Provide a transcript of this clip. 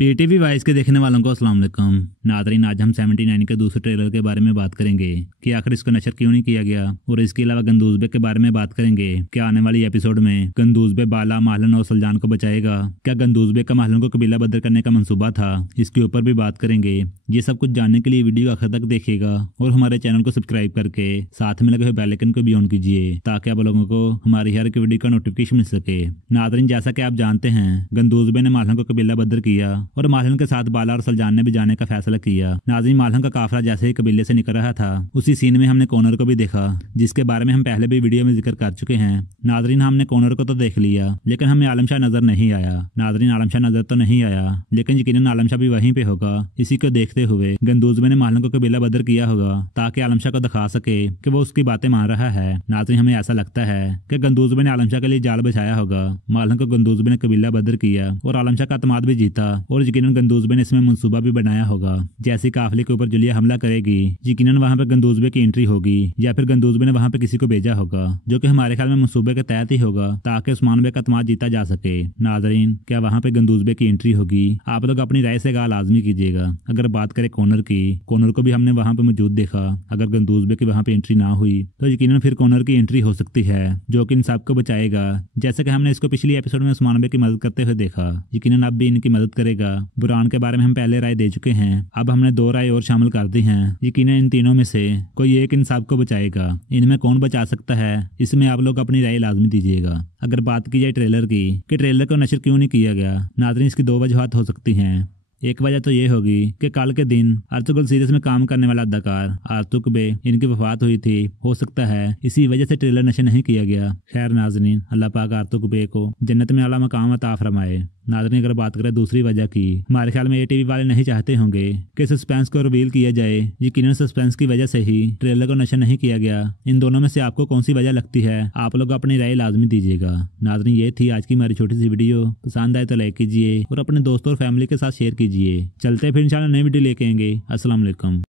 PTV vice के देखने वालों को अस्सलाम वालेकुम। नादरीन, आज हम 79 के दूसरे ट्रेलर के बारे में बात करेंगे कि आखिर इसको नशर क्यों नहीं किया गया, और इसके अलावा गंदूज बे के बारे में बात करेंगे। क्या आने वाली एपिसोड में गंदूज बे बाला, महलन और सलजान को बचाएगा? क्या गंदूज बे का महलन को कबीला बदर करने का मंसूबा था? इसके ऊपर भी बात करेंगे। ये सब कुछ जानने के लिए वीडियो आखिर तक देखिएगा और हमारे चैनल को सब्सक्राइब करके साथ में लगे हुए बेल आइकन को भी ऑन कीजिए ताकि आप लोगों को हमारी हर एक वीडियो का नोटिफिकेशन मिल सके। नादरीन, जैसा कि आप जानते हैं, गंदूज बे ने महलन को कबीला बदर किया और महलन के साथ बाला और सलजान ने भी जाने का फैसला किया। नाज़रीन, महलन का काफिला जैसे ही कबीले से निकल रहा था, उसी सीन में हमने कॉनर को भी देखा, जिसके बारे में हम पहले भी वीडियो में जिक्र कर चुके हैं। नाज़रीन, हमने कॉनर को तो देख लिया, लेकिन हमें आलम शाह नजर नहीं आया। नाज़रीन, आलम शाह नजर तो नहीं आया, लेकिन यकीनन आलम शाह भी वहीं पे होगा। इसी को देखते हुए गंदूज बे ने महलन को कबीला बदर किया होगा ताकि आलम शाह को दिखा सके कि वो उसकी बातें मान रहा है। नाज़रीन, हमें ऐसा लगता है कि गंदूज बे ने आलम शाह के लिए जाल बिछाया होगा। महलन को गंदूज बे ने कबीला बदर किया और आलम शाह का एतमाद भी जीता, और यकीनन गंदूज बे ने इसमें मंसूबा भी बनाया होगा। जैसे काफिले के ऊपर जुलिया हमला करेगी, यकीनन वहां पे गंदूज बे की एंट्री होगी, या फिर गंदूज बे ने वहां पे किसी को भेजा होगा, जो कि हमारे ख्याल में मंसूबे के तहत ही होगा ताकि उस्मान बे का एतमाद जीता जा सके। नाज़रीन, क्या वहां पे गंदूज बे की एंट्री होगी? आप लोग अपनी राय से गा लाजमी कीजिएगा। अगर बात करें कॉनर की, कॉनर को भी हमने वहां पे मौजूद देखा। अगर गंदूज बे की वहां पे एंट्री ना हुई तो यकीनन फिर कॉनर की एंट्री हो सकती है, जो कि इन सबको बचाएगा। जैसे कि हमने इसको पिछली एपिसोड में उस्मान बे की मदद करते हुए देखा, यकीनन अब भी इनकी मदद करेगा। बुरान के बारे में हम पहले राय दे चुके हैं, अब हमने 2 राय और शामिल कर दी हैं। यकीनन इन तीनों में से कोई एक इन सबको बचाएगा। इनमें कौन बचा सकता है, इसमें आप लोग अपनी राय लाजमी दीजिएगा। अगर बात की जाए ट्रेलर की कि ट्रेलर को नशर क्यों नहीं किया गया, नाज़रीन, इसकी 2 वजह हो सकती हैं। एक वजह तो ये होगी कि कल के दिन अर्तुगरुल सीरीज में काम करने वाला अदाकार आर्तुक बे, इनकी वफात हुई थी। हो सकता है इसी वजह से ट्रेलर नशर नहीं किया गया। खैर नाज़रीन, अल्लाह पाक आर्तुक बे को जन्नत में आला मकाम अता फरमाए। नाज़रीन, अगर बात करें दूसरी वजह की, हमारे ख्याल में ATV वाले नहीं चाहते होंगे कि सस्पेंस को रिवील किया जाए। यकीनन सस्पेंस की वजह से ही ट्रेलर को नशर नहीं किया गया। इन दोनों में से आपको कौन सी वजह लगती है? आप लोग अपनी राय लाजमी दीजिएगा। नाज़रीन, ये थी आज की हमारी छोटी सी वीडियो। पसंद आए तो लाइक कीजिए और अपने दोस्तों और फैमिली के साथ शेयर कीजिए। चलते फिर इंशाल्लाह नई वीडियो लेके आएंगे। अस्सलाम वालेकुम।